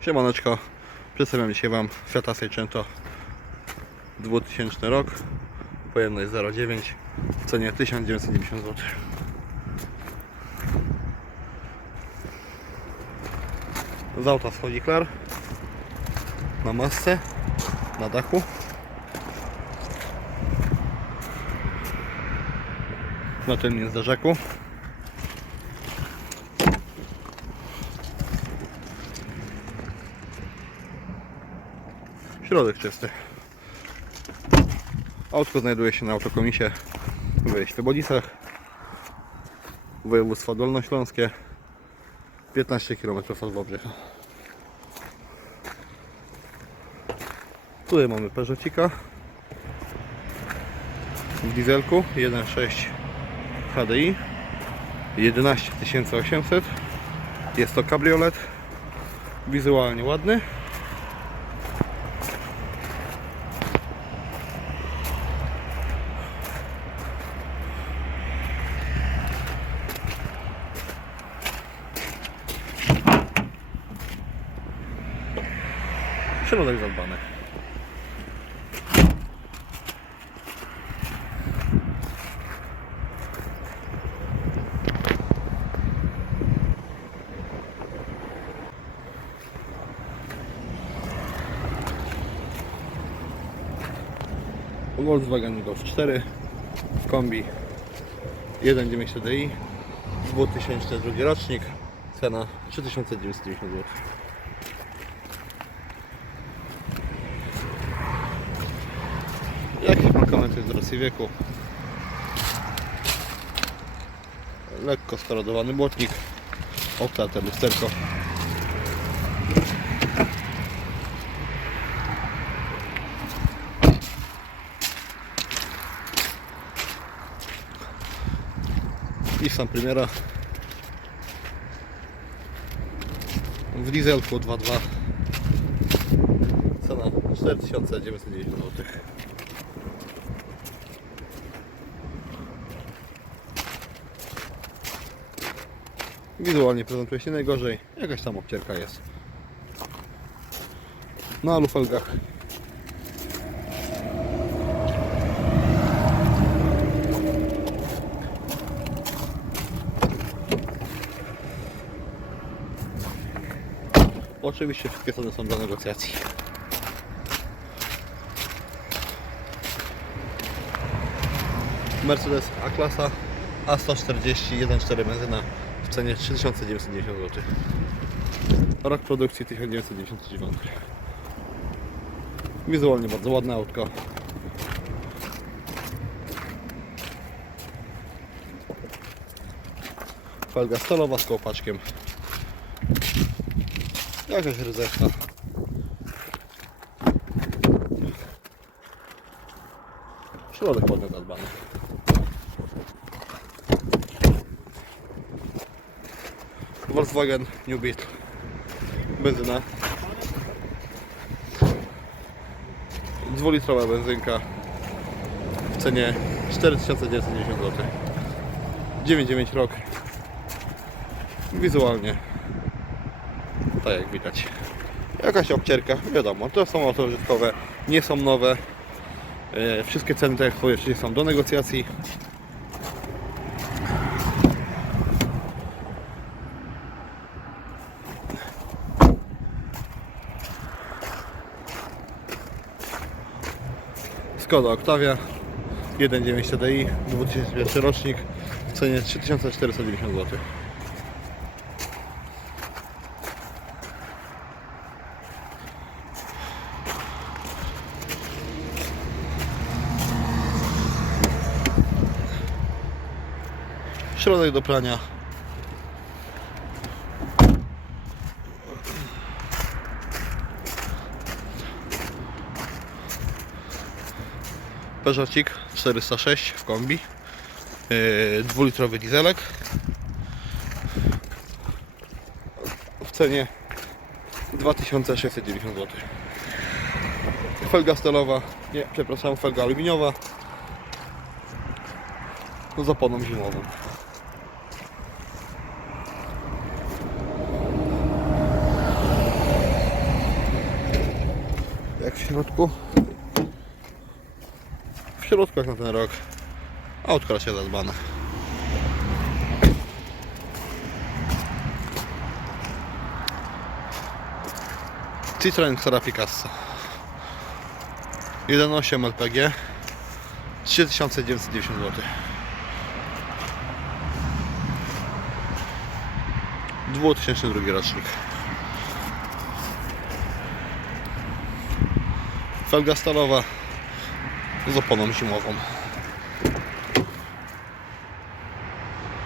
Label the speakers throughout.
Speaker 1: Siemaneczko, przedstawiam dzisiaj Wam Fiata Seicento 2000 rok Pojemność 0,9 w cenie 1990 zł Z auta schodzi klar na masce, na dachu. Na tylnym zderzaku Środek czysty. Autko znajduje się na autokomisie w Świebodzicach, województwo dolnośląskie, 15 km od Wałbrzycha. Tutaj mamy Peugeotika w dieselku 1.6 HDI 11800 jest to kabriolet. Wizualnie ładny Zadbany. Volkswagen Golf 4 w kombi 1.9 TDI 2002 rocznik cena 3990 zł Mankament jest z racji wieku. Lekko skorodowany błotnik. Obtarte lusterko. Nissan Primera w dieselku 2.2 cena 4990 zł Wizualnie prezentuje się najgorzej. Jakaś tam obcierka jest. Na alufelgach. Oczywiście wszystkie ceny są do negocjacji. Mercedes A-klasa A140 1.4 benzyna cenie 3990 zł. Rok produkcji 1999. Wizualnie bardzo ładne autko. Felga stalowa z kołapaczkiem. Jakaś ryzeczka. Środek ładny zadbany. Volkswagen New Beetle. Benzyna. Dwulitrowa benzynka. W cenie 4990 zł 99 rok. Wizualnie. Tak jak widać. Jakaś obcierka, wiadomo, to są auto użytkowe nie są nowe. E, wszystkie ceny tak jak powiedziałem są do negocjacji Skoda Octavia. 1.9 TDI 2001 rocznik w cenie 3490 zł Środek do prania Peugeotik 406 w kombi. Yy, dwulitrowy dieselek. W cenie 2690 zł felga stalowa nie, przepraszam, felga aluminiowa. Z oponą zimową. Środku. W środku jak na ten rok. Autko raczej zadbane. Citroen Xora Picasso. 1.8 LPG 3990 zł 2002 rocznik. Felga stalowa z oponą zimową.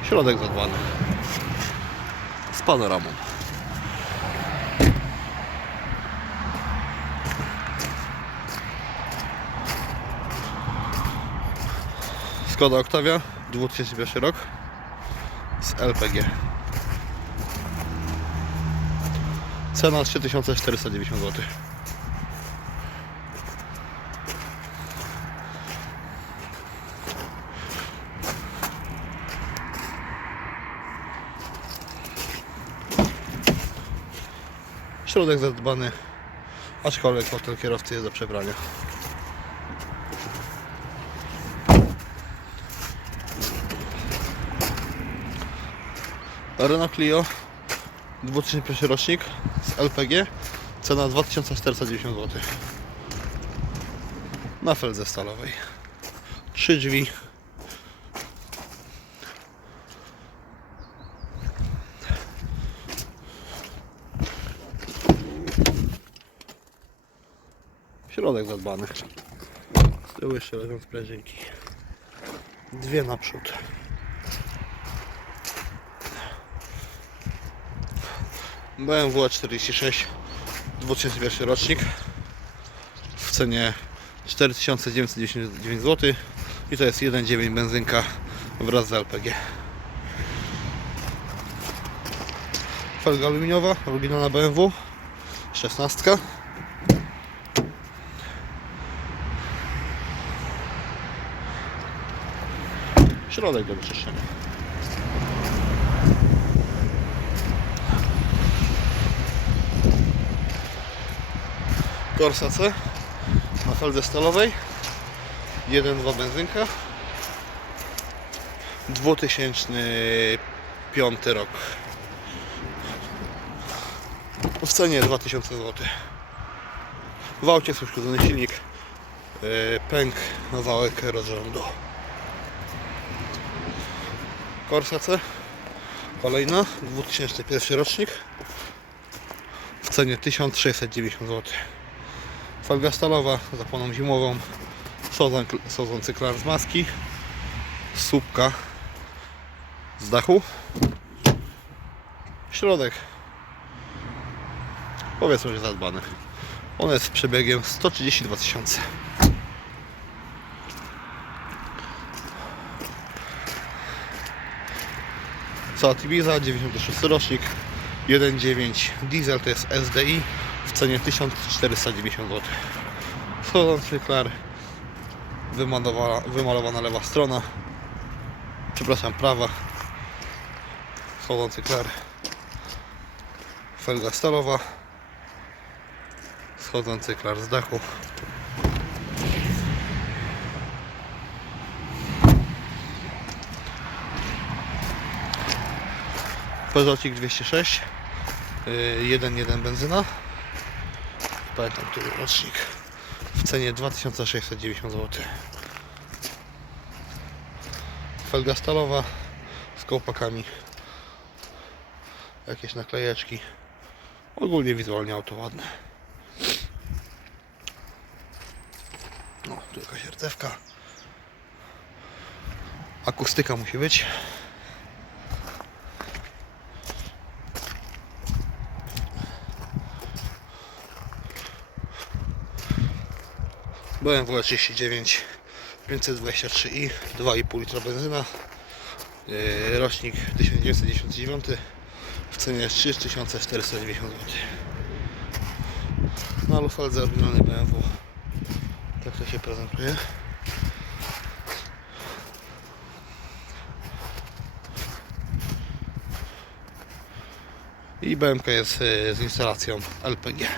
Speaker 1: Środek zadbany. Z panoramą. Skoda Octavia 2001 rok z LPG Cena 3490 zł Środek zadbany, aczkolwiek fotel kierowcy jest do przebrania. Renault Clio 2001 rocznik z LPG cena 2490 zł na feldze stalowej. 3 drzwi środek zadbany. Z tyłu jeszcze leżą sprężynki. Dwie naprzód. BMW 46 2001 rocznik. W cenie 4999 zł i to jest 1.9 benzynka wraz z LPG felga aluminiowa, oryginalna BMW 16 środek do wyczyszczenia. Corsa C na feldze stalowej. 1.2 benzynka. 2005 rok. W cenie 2000 zł w aucie uszkodzony silnik yy, pęk na wałek rozrządu Corsa C. Kolejna 2001 rocznik. W cenie 1690 zł Felga stalowa z zimową, sozon, sozon cyklar z maski, słupka z dachu, środek. Powiedzmy, że zadbany. On jest przebiegiem 132 tysiące. Seat Ibiza 96 rocznik 1.9 diesel to jest SDI w cenie 1490 zł. Schodzący klar wymalowana, wymalowana lewa strona. Przepraszam prawa. Schodzący klar felga stalowa. Schodzący klar z dachu Peugeotik 206 1.1 benzyna. Pamiętam który rocznik. W cenie 2690 zł felga stalowa z kołpakami. Jakieś naklejeczki. Ogólnie wizualnie auto ładne. No tu jakaś rcewka akustyka musi być BMW 39 523i 2,5 litra benzyna. Yy, rocznik 1999 w cenie 3490 zł na lufaldze oryginalny BMW tak to się prezentuje. I BMK jest yy, z instalacją LPG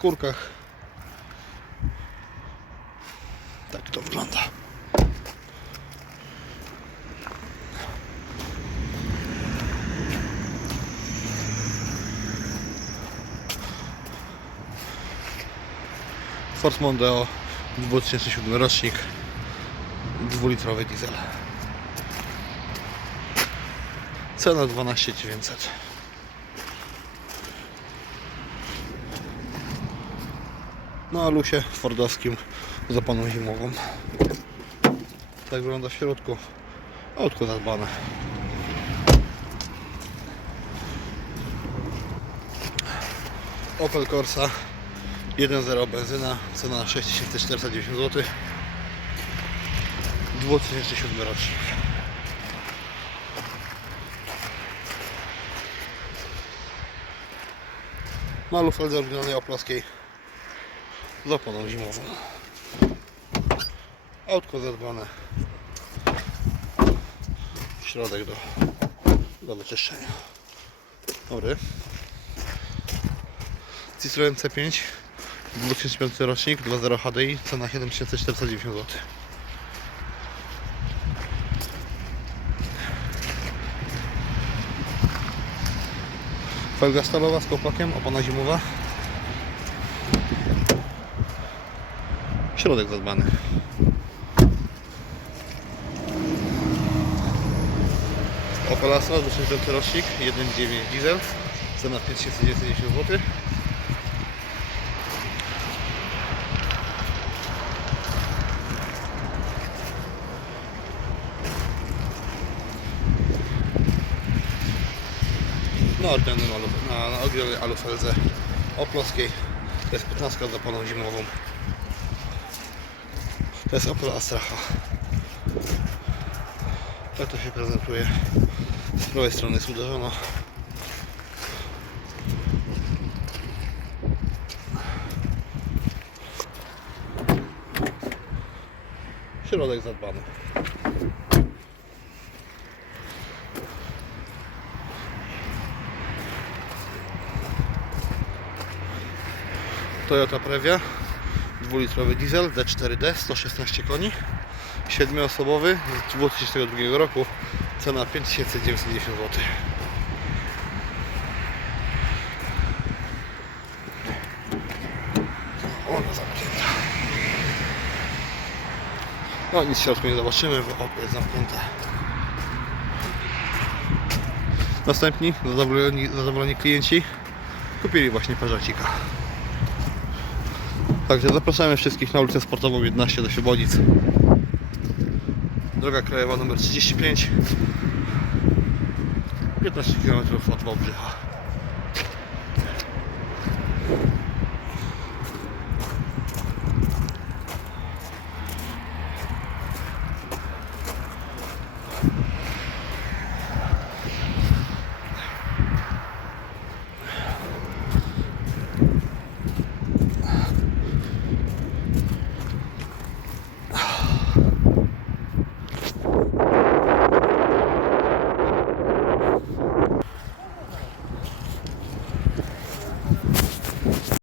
Speaker 1: skórkach. Tak to wygląda. Ford Mondeo 2007 rocznik 2-litrowy diesel cena 12 na alusie fordowskim z opaną zimową. Tak wygląda w środku. Autko zadbane. Opel Corsa 1.0 benzyna, cena 6490 zł 2007 rocznik. Malu felze oryginalnej oploskiej z oponą zimową. Autko zadbane. Środek do, do wyczyszczenia. Dobry. Citroen C5 2005 rocznik 2.0 HDI cena 7490 zł Felga stalowa z kopakiem, opona zimowa Środek zadbany. Opel Astra 2005 rocznik 1.9 diesel cena 5990 zł na alu, na, na oryginalnej alufelze oploskiej to jest 15 z oponą zimową to jest Opel Astracha tak to się prezentuje. Z prawej strony jest uderzona. Środek zadbany. Toyota Previa 2-litrowy diesel D4D 116 koni 7-osobowy z 2002 roku cena 5910 zł Ona zamknięta. No nic w środku nie zobaczymy, bo okno jest zamknięte Następni zadowoleni, zadowoleni klienci kupili właśnie parzacika Także zapraszamy wszystkich na ulicę Sportową 11 do Siebodzic. Droga krajowa numer 35 15 km od Wałbrzycha.